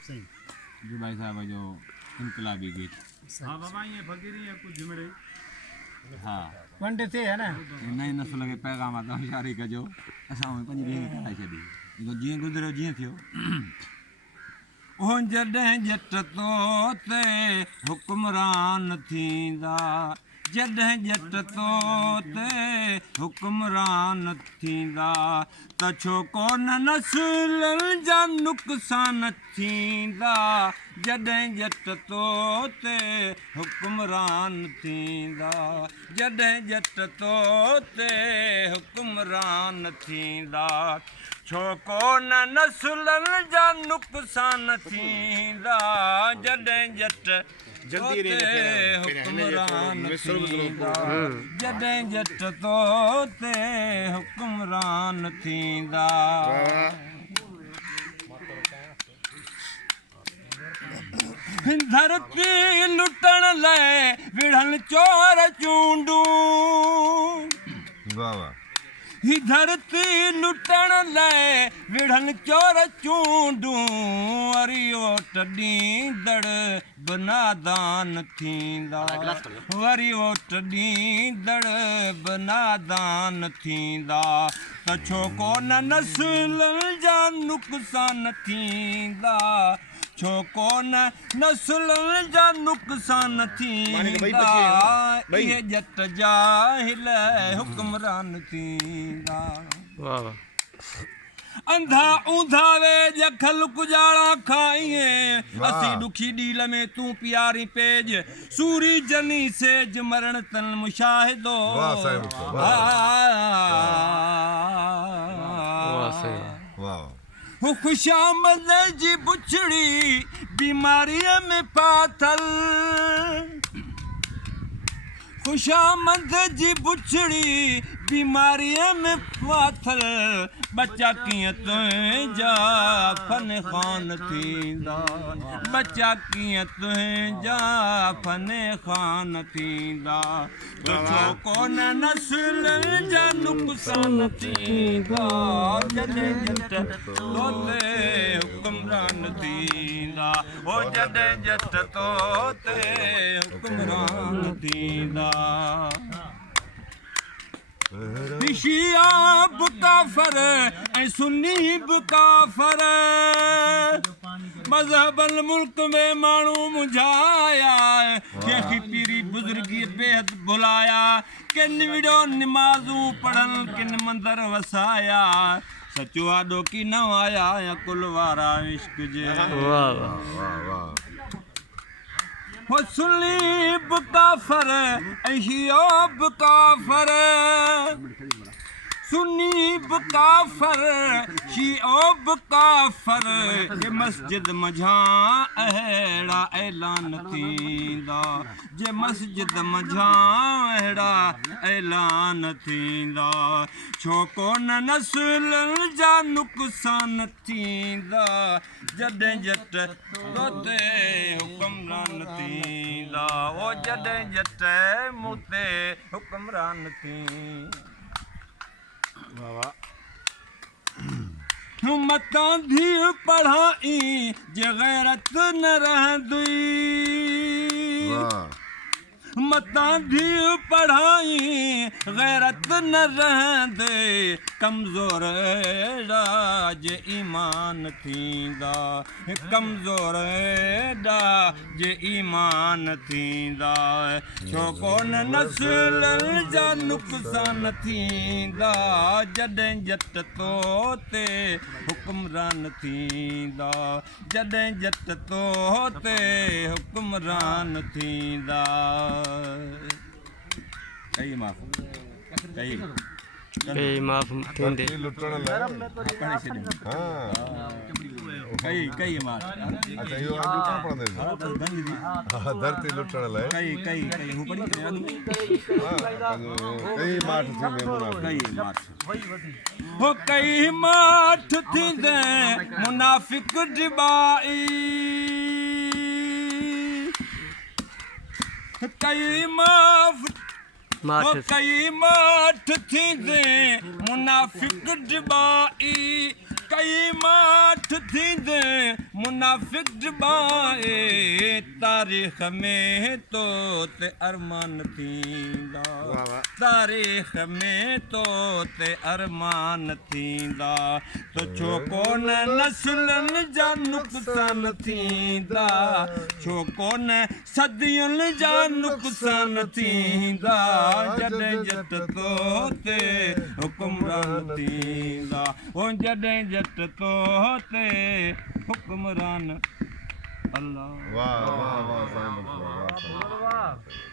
जो भाई साहब जो इनकलाबी गीत हाँ बाबा ये फकीरी है कुछ झुमड़े हाँ वनडे थे है ना नई नस्ल खे पैगाम आहे तव्हां जारी कजो असां पंज ॾींहं कराए छॾी जेको जीअं गुज़रियो जीअं थियो ओ जॾहिं जट तो ते हुक्मरान थींदा जॾहिं जट तो ते हुक्मरान थींदा त छो कोन नस्लनि जा नुक़सान थींदा जॾहिं जट तो ते हुक्मरान थींदा जॾहिं जट तो ते हुक्मरान थींदा छो कोन नस्लनि जा नुक़सान थींदा जॾहिं जट जल्दी हुक्मरान थींदा जॾहिं जट तो ते हुक्मरान थींदा धरती लुटण लाइ विढ़नि चोर चूंडूं वाह वाह ही धरती लुटण लाइ विढ़नि चोर चूंडूं वरियो ॾींदड़ बनादान थींदा वरियो ॾींदड़ बनादान थींदा त छो कोन नस्लनि जा नुक़सान थींदा छो कोन नस्लनि जा नुक़सान थींदा इहे जट जाहिल हुक्मरान थींदा अंधा ऊंधा वे जखल कुजाड़ा खाइए असी दुखी डील में तू प्यारी पेज सूरी जनी सेज मरण तन मुशाहिदो खुशामद जी बुछड़ी बीमारीअ में पाथल खुशामद जी बुछड़ी बीमारीअ में पाथल बच्चा कीअं तुंहिंजा फन खान थींदा बच्चा कीअं तुंहिंजा फन खान थींदा छो कोन नस्लनि जा नुक़सान थींदा जॾहिं जट तो ते हुक्मरान थींदा ओ जॾहिं जट तो ते हुक्मरान थींदा शिया बि काफ़र ऐं सुन्नी बि काफ़र मज़हबल मुल्क में माण्हू मुझाया कंहिंखे पीरी बुज़ुर्गी बेहद भुलाया किन विड़ो निमाज़ूं पढ़नि किन मंदर वसाया सचो आॾो की न आया या कुल वारा इश्क जे हो सुन्नी बि काफ़र ऐं शियो बि काफ़र सुन्नी बि काफ़र शियो बि काफ़र जे मस्जिद मंझां अहिड़ा ऐलान थींदा जे मस्जिद मंझां अहिड़ा ऐलान थींदा छो कोन नस्लनि जा नुक़सान थींदा जॾहिं जट तो ते हुक्मरान थींदा ओ जॾहिं जट मूं ते हुक्मरान थींदा मतां धीउ पढ़ाई जे गैरत न रहंदी मतां धीउ पढ़ाई गैरत न रहंदे कमज़ोर एॾा जे ईमान थींदा कमज़ोर एॾा जे ईमान थींदा छो कोन नस्लनि जा नुक़सान थींदा जॾहिं जट तो ते हुक्मरान थींदा जॾहिं जट तो ते हुक्मरान थींदा कई माफ़ थींदे लुटण लाइ कई माफ़ अच्छा इहो अॼु कोन पढ़ंदे धरती लुटण लाइ कई हू पढ़ी कई माठ थींदे हो कई माठ थींदे मुनाफ़िक डिबाई कई कई माठ थींदे मुनाफ़िक डिबाई कई माठ थींदे मुनाफिक जबाए तारीख़ में तो ते अरमान थींदा तारीख़ में तो ते अरमान थींदा तो छो कोन नस्लनि जा नुक़सान थींदा छो कोन सदियुनि जा नुक़सान थींदा जॾहिं जट तो ते हुकुमरान थींदा ओ जॾहिं जट तो ते हुकुमरान अल्लाह वाह वाह वाह साईं, वाह वाह।